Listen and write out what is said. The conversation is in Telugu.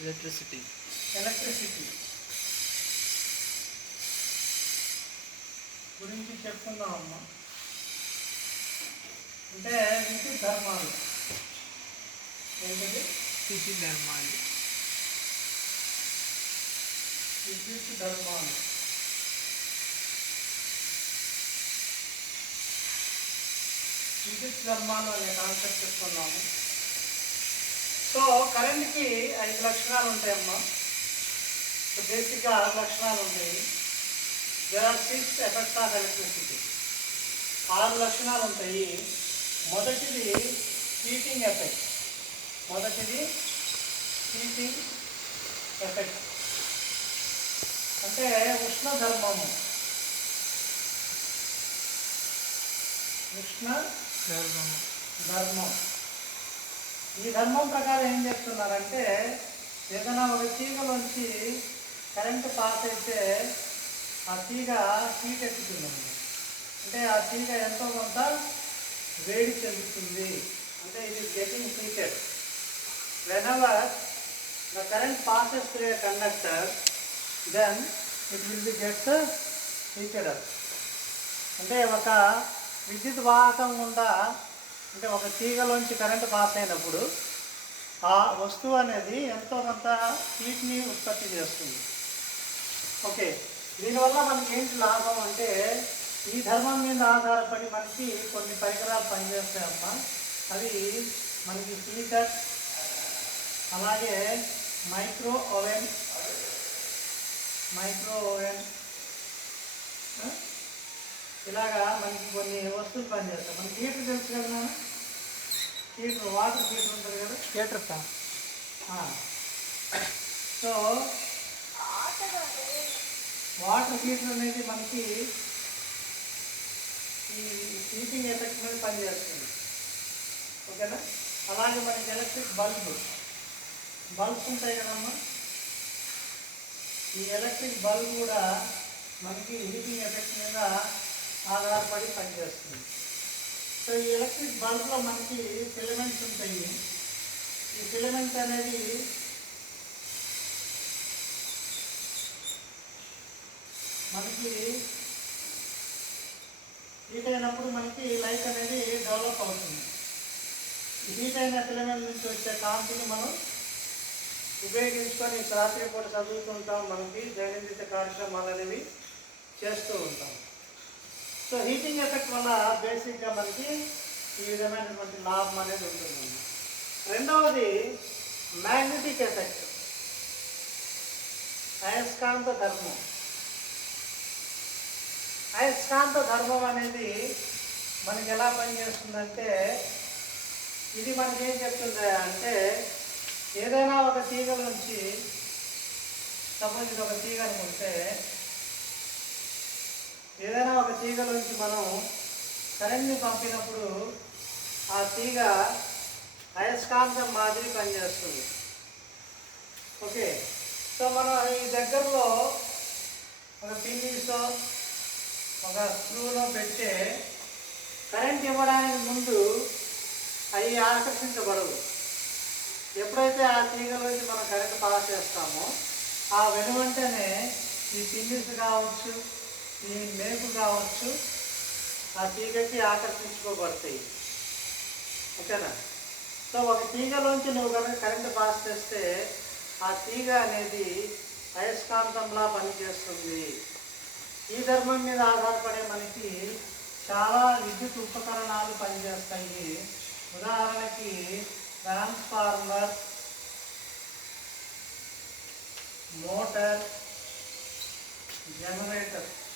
ఎలక్ట్రిసిటీ ఎలక్ట్రిసిటీ గురించి చెప్పుకుందాం అమ్మా అంటే విద్యుత్ ధర్మాలు ఏంటది స్థితి ధర్మాలు విద్యుత్ ధర్మాలు విద్యుత్ ధర్మాలు అనే కాన్సెప్ట్ చెప్పుకున్నాము సో కరెంట్కి ఐదు లక్షణాలు ఉంటాయమ్మా. సో బేసిక్గా ఆరు లక్షణాలు ఉంటాయి there are six effects of electricity ఆరు లక్షణాలు ఉంటాయి. మొదటిది హీటింగ్ ఎఫెక్ట్ మొదటిది హీటింగ్ ఎఫెక్ట్ అంటే ఉష్ణ ధర్మము ఉష్ణ ధర్మము ధర్మం ఈ ధర్మం ప్రకారం ఏం చెప్తున్నారంటే ఏదైనా ఒక తీగలోంచి కరెంటు పాస్ అయితే ఆ తీగ హీట్ ఎక్కుతుందండి అంటే ఆ తీగ ఎంతో కొంత వేడి చెందుతుంది. అంటే ఇది getting heated whenever the current passes through conductor then it it will be gets heated అంటే ఒక విద్యుత్ వాహకం గుండా అంటే ఒక తీగలోంచి కరెంటు పాస్ అయినప్పుడు ఆ వస్తువు అనేది ఎంతో కొంత హీట్ని ఉత్పత్తి చేస్తుంది. ఓకే దీనివల్ల మనకి ఏంటి లాభం అంటే ఈ ధర్మం మీద ఆధారపడి మనకి కొన్ని పరికరాలు పనిచేస్తాయమ్మా అవి మనకి హీటర్ అలాగే మైక్రో ఓవెన్ మైక్రో ఓవెన్ ఇలాగా మనకి కొన్ని వస్తువులు పనిచేస్తాయి. మనకి హీటర్ తెలుసు కదా? హీటర్ వాటర్ హీటర్ ఉంటుంది కదా? ఫ్యాన్ ఆ. సో వాటర్ హీటర్ అనేది మనకి ఈ హీటింగ్ ఎఫెక్ట్ మీద పనిచేస్తుంది. ఓకేనా? అలాగే మనకి ఎలక్ట్రిక్ బల్బ్. బల్బ్స్ ఉంటాయి కదమ్మా? ఈ ఎలక్ట్రిక్ బల్బ్ కూడా మనకి హీటింగ్ ఎఫెక్ట్ మీద ఆధారపడి పనిచేస్తుంది. సో ఈ ఎలక్ట్రిక్ బల్బ్లో మనకి ఫిలమెంట్స్ ఉంటాయి. ఈ ఫిలమెంట్ అనేది మనకి హీట్ అయినప్పుడు మనకి లైట్ అనేది డెవలప్ అవుతుంది. హీట్ అయిన ఫిలమెంట్ నుంచి వచ్చే కాంతిని మనం ఉపయోగించుకొని రాత్రి పూట చదువుతుంటాం. మనకి దైనందిత కార్యక్రమాలు అనేవి చేస్తూ ఉంటాం. సో హీటింగ్ ఎఫెక్ట్ వల్ల బేసిక్గా మనకి ఈ విధమైనటువంటి లాభం అనేది ఉంటుంది. రెండవది మ్యాగ్నెటిక్ ఎఫెక్ట్. అయస్కాంత ధర్మం. అయస్కాంత ధర్మం అనేది మనకి ఎలా పనిచేస్తుందంటే ఇది మనకి ఏం చెప్తుంది అంటే ఏదైనా ఒక తీగ నుంచి సపోజ్ ఇది ఒక తీగ అనుకుంటే ఏదైనా ఒక తీగలోంచి మనం కరెంట్ని పంపినప్పుడు ఆ తీగ అయస్కాంతం మాదిరి పనిచేస్తుంది. ఓకే? సో మనం ఈ దగ్గరలో ఒక పిన్నీసో ఒక స్క్రూలో పెట్టే కరెంట్ ఇవ్వడానికి ముందు అవి ఆకర్షించబడవు. ఎప్పుడైతే ఆ తీగలోంచి మనం కరెంట్ పాస్ చేస్తామో ఆ వెనువంటనే ఈ పిన్నిస్ కావచ్చు ఈ మేకు కావచ్చు ఆ తీగకి ఆకర్షించుకోబడతాయి. ఓకేనా? సో ఒక తీగలోంచి నువ్వు కనుక కరెంట్ పాస్ చేస్తే ఆ తీగ అనేది అయస్కాంతంలా పనిచేస్తుంది. ఈ ధర్మం మీద ఆధారపడే మనకి చాలా విద్యుత్ ఉపకరణాలు పనిచేస్తాయి. ఉదాహరణకి ట్రాన్స్ఫార్మర్ మోటార్ జనరేటర్.